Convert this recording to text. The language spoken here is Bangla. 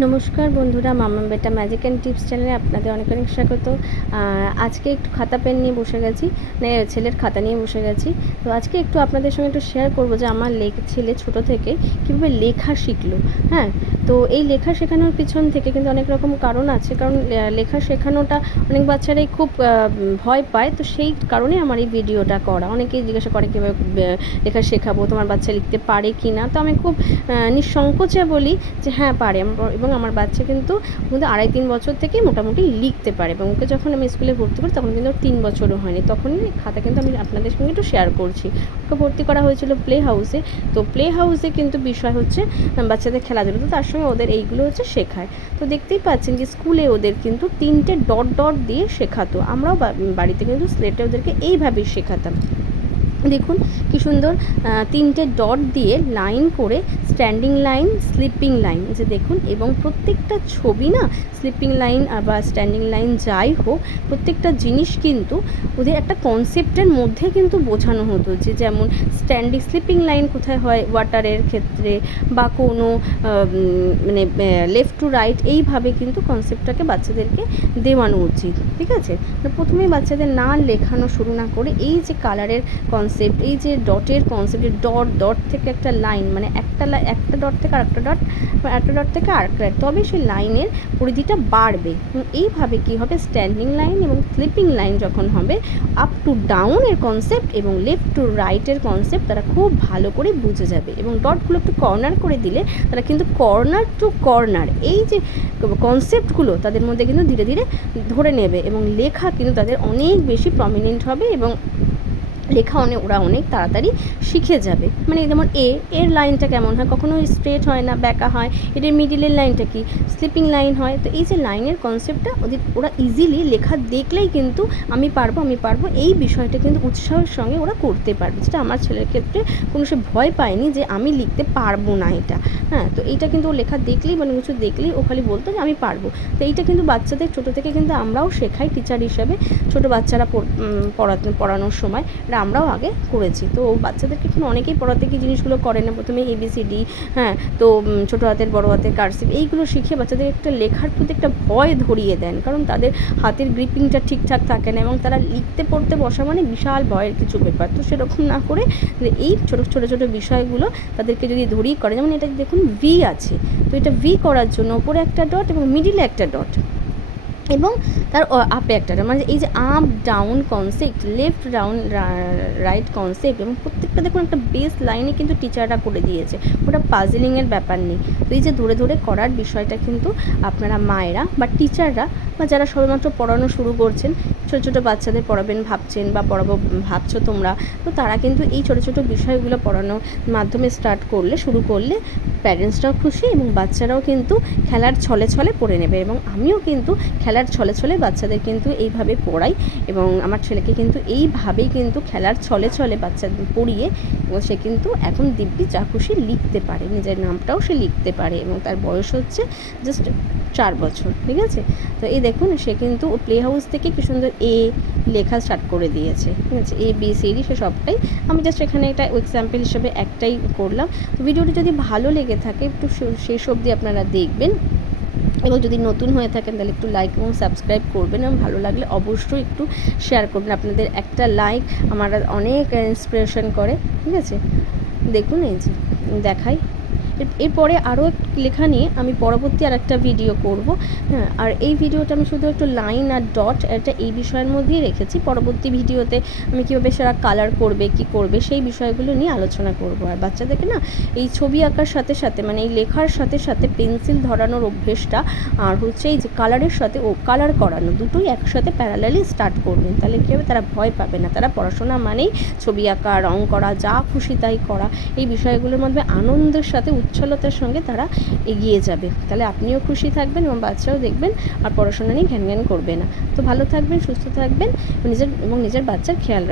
নমস্কার বন্ধুরা, মামা বেটা ম্যাজিক অ্যান্ড টিপস চ্যানেলে আপনাদের অনেক অনেক স্বাগত। আজকে একটু খাতা পেন নিয়ে বসে গেছি মানে ছেলের খাতা নিয়ে বসে গেছি। তো আজকে একটু আপনাদের সঙ্গে একটু শেয়ার করব যে আমার লেখ ছেলে ছোট থেকে কীভাবে লেখা শিখলো হ্যাঁ? তো এই লেখা শেখানোর পিছন থেকে কিন্তু অনেক রকম কারণ আছে, কারণ লেখা শেখানোটা অনেক বাচ্চারাই খুব ভয় পায়। তো সেই কারণে আমার এই ভিডিওটা করা। অনেকেই জিজ্ঞাসা করে কীভাবে লেখা শেখাবো, তোমার বাচ্চা লিখতে পারে কি না তো আমি খুব নিঃসংকোচে বলি যে হ্যাঁ পারে। আমার- এবং আমার বাচ্চা কিন্তু কিন্তু আড়াই তিন বছর থেকে মোটামুটি লিখতে পারে এবং ওকে যখন আমি স্কুলে ভর্তি করি তখন কিন্তু তিন বছরও হয়নি। তখনই এই খাতা কিন্তু আমি আপনাদের সঙ্গে একটু শেয়ার করছি। ওকে ভর্তি করা হয়েছিল প্লে হাউসে তো প্লে হাউসে কিন্তু বিষয় হচ্ছে বাচ্চাদের খেলাধুলো। তো তার সঙ্গে ওদের এইগুলো হচ্ছে শেখায়। তো দেখতেই পাচ্ছেন যে স্কুলে ওদের কিন্তু তিনটে ডট ডট দিয়ে শেখাতো। আমরাও বাড়িতে কিন্তু স্লেটে ওদেরকে এইভাবেই শেখাতাম। দেখুন কি সুন্দর তিনটে ডট দিয়ে লাইন করে স্ট্যান্ডিং লাইন, স্লিপিং লাইন, যে দেখুন, এবং প্রত্যেকটা ছবি না স্লিপিং লাইন বা স্ট্যান্ডিং লাইন যাই হোক, প্রত্যেকটা জিনিস কিন্তু ওদের একটা কনসেপ্টের মধ্যে কিন্তু বোঝানো হতো যে যেমন স্ট্যান্ডিং, স্লিপিং লাইন কোথায় হয় ওয়াটারের ক্ষেত্রে বা কোনো মানে লেফট টু রাইট এইভাবে কিন্তু কনসেপ্টটাকে বাচ্চাদেরকে দেওয়ানো উচিত, ঠিক আছে? প্রথমেই বাচ্চাদের না লেখানো শুরু না করে এই যে কালারের কনসেপ্ট এই যে ডটের কনসেপ্ট ডট ডট থেকে একটা লাইন মানে একটা একটা ডট থেকে আরেকটা ডট একটা ডট থেকে আরেকটা তবে সেই লাইনের পরিধিটা বাড়বে। এইভাবে কি হবে? স্ট্যান্ডিং লাইন এবং স্লিপিং লাইন যখন হবে আপ টু ডাউনের কনসেপ্ট এবং লেফট টু রাইটের কনসেপ্ট তারা খুব ভালো করে বুঝে যাবে। এবং ডটগুলো একটু কর্নার করে দিলে তারা কিন্তু কর্নার টু কর্নার এই যে কনসেপ্টগুলো তাদের মধ্যে কিন্তু ধীরে ধীরে ধরে নেবে এবং লেখা কিন্তু তাদের অনেক বেশি প্রমিনেন্ট হবে এবং লেখা অনেক, ওরা অনেক তাড়াতাড়ি শিখে যাবে। মানে যেমন এ এর লাইনটা কেমন হয়? কখনো স্ট্রেট হয় না, ব্যাকা হয়? এটার মিডিলের লাইনটা কি? স্লিপিং লাইন হয়? তো এই যে লাইনের কনসেপ্টটা ওদের ওরা ইজিলি লেখা দেখলেই কিন্তু আমি পারব আমি পারব, এই বিষয়টা কিন্তু উৎসাহের সঙ্গে ওরা করতে পারবে। যেটা আমার ছেলের ক্ষেত্রে কোনো সে ভয় পায়নি যে আমি লিখতে পারব না এটা। হ্যাঁ তো এইটা কিন্তু ও লেখা দেখলেই মানে কিছু দেখলেই ও খালি বলতো যে আমি পারব। তো এইটা কিন্তু বাচ্চাদের ছোটো থেকে কিন্তু আমরাও শেখাই টিচার হিসাবে ছোটো বাচ্চারা পড়াতে, পড়ানোর সময়। এটা আমরাও আগে করেছি। তো বাচ্চাদেরকে কিন্তু অনেকেই পড়াতে কি জিনিসগুলো করে না। প্রথমে এবিসিডি হ্যাঁ তো ছোটো হাতের, বড় হাতের কার্সিভ এইগুলো শিখে বাচ্চাদের একটা লেখার প্রতি একটা ভয় ধরিয়ে দেন। কারণ তাদের হাতের গ্রিপিংটা ঠিকঠাক থাকে না এবং তারা লিখতে, পড়তে বসা মানে বিশাল ভয়ের কিছু ব্যাপার। তো সেরকম না করে এই ছোটো ছোটো ছোটো বিষয়গুলো তাদেরকে যদি ধরিয়ে করে, যেমন এটা দেখুন ভি আছে। তো এটা ভি করার জন্য ওপরে একটা ডট এবং মিডিলে একটা ডট এবং তার আপে একটা মানে এই যে up down concept left down right concept এবং প্রত্যেকটা দেখুন একটা বেস লাইনে কিন্তু টিচাররা করে দিয়েছে। ওটা পাজলিংয়ের ব্যাপার নেই। তো এই যে ধরে ধরে করার বিষয়টা কিন্তু আপনারা মায়েরা বা টিচাররা বা যারা সবেমাত্র পড়ানো শুরু করছেন, ছোটো ছোটো বাচ্চাদের পড়াবেন ভাবছেন বা পড়াবো, ভাবছ তোমরা, তো তারা কিন্তু এই ছোটো ছোটো বিষয়গুলো পড়ানোর মাধ্যমে স্টার্ট করলে, শুরু করলে প্যারেন্টসরাও খুশি এবং বাচ্চারাও কিন্তু খেলার ছলে ছলে পড়ে নেবে। এবং আমিও কিন্তু খেলার ছলে ছলে বাচ্চাদের কিন্তু এইভাবে পড়াই এবং আমার ছেলেকে কিন্তু এইভাবেই কিন্তু খেলার ছলে ছলে বাচ্চাদের পড়িয়ে সে কিন্তু এখন দিব্যি যা খুশি লিখতে পারে। নিজের নামটাও সে লিখতে পারে এবং তার বয়স হচ্ছে জাস্ট চার বছর, ঠিক আছে? তো এই দেখুন, সে কিন্তু প্লে হাউস থেকে কি সুন্দর এ লেখা স্টার্ট করে দিয়েছে, ঠিক আছে? এ বি সি ডি সে সবটাই আমি জাস্ট এখানে একটা এক্সাম্পল হিসেবে একটাই করলাম। ভিডিওটি যদি ভালো লেগে থাকে, একটু শেষ অবধি আপনারা দেখবেন। এবং যদি নতুন হয়ে থাকেন, তাহলে একটু লাইক এবং সাবস্ক্রাইব করবেন এবং ভালো লাগলে অবশ্যই একটু শেয়ার করবেন। আপনাদের একটা লাইক আমার অনেক ইন্সপিরেশন করে। ঠিক আছে? দেখুন এই যে, দেখাই। এরপরে আরও লেখা নিয়ে আমি পরবর্তী আর একটা ভিডিও করব। হ্যাঁ আর এই ভিডিওটা আমি শুধু একটু লাইন আর ডট এটা এই বিষয়ের মধ্যেই রেখেছি। পরবর্তী ভিডিওতে আমি কীভাবে সেরা কালার করবে, কি করবে, সেই বিষয়গুলো নিয়ে আলোচনা করব। আর বাচ্চাদেরকে না, এই ছবি আঁকার সাথে সাথে মানে এই লেখার সাথে সাথে পেন্সিল ধরানোর অভ্যেসটা আর হচ্ছে এই যে কালারের সাথে ও কালার করানো দুটোই একসাথে প্যারালালি স্টার্ট করবেন তাহলে কী হবে? তারা ভয় পাবে না। তারা পড়াশোনা মানেই ছবি আঁকা, রং করা, যা খুশি তাই করা। এই বিষয়গুলোর মধ্যে আনন্দের সাথে উচ্ছলতার সঙ্গে তারা এগিয়ে যাবে। তাহলে আপনিও খুশি থাকবেন এবং বাচ্চাও দেখবেন আর পড়াশোনা নিয়ে ঘ্যান ঘ্যান করবে না। তো ভালো থাকবেন, সুস্থ থাকবেন নিজের, এবং নিজের বাচ্চার খেয়াল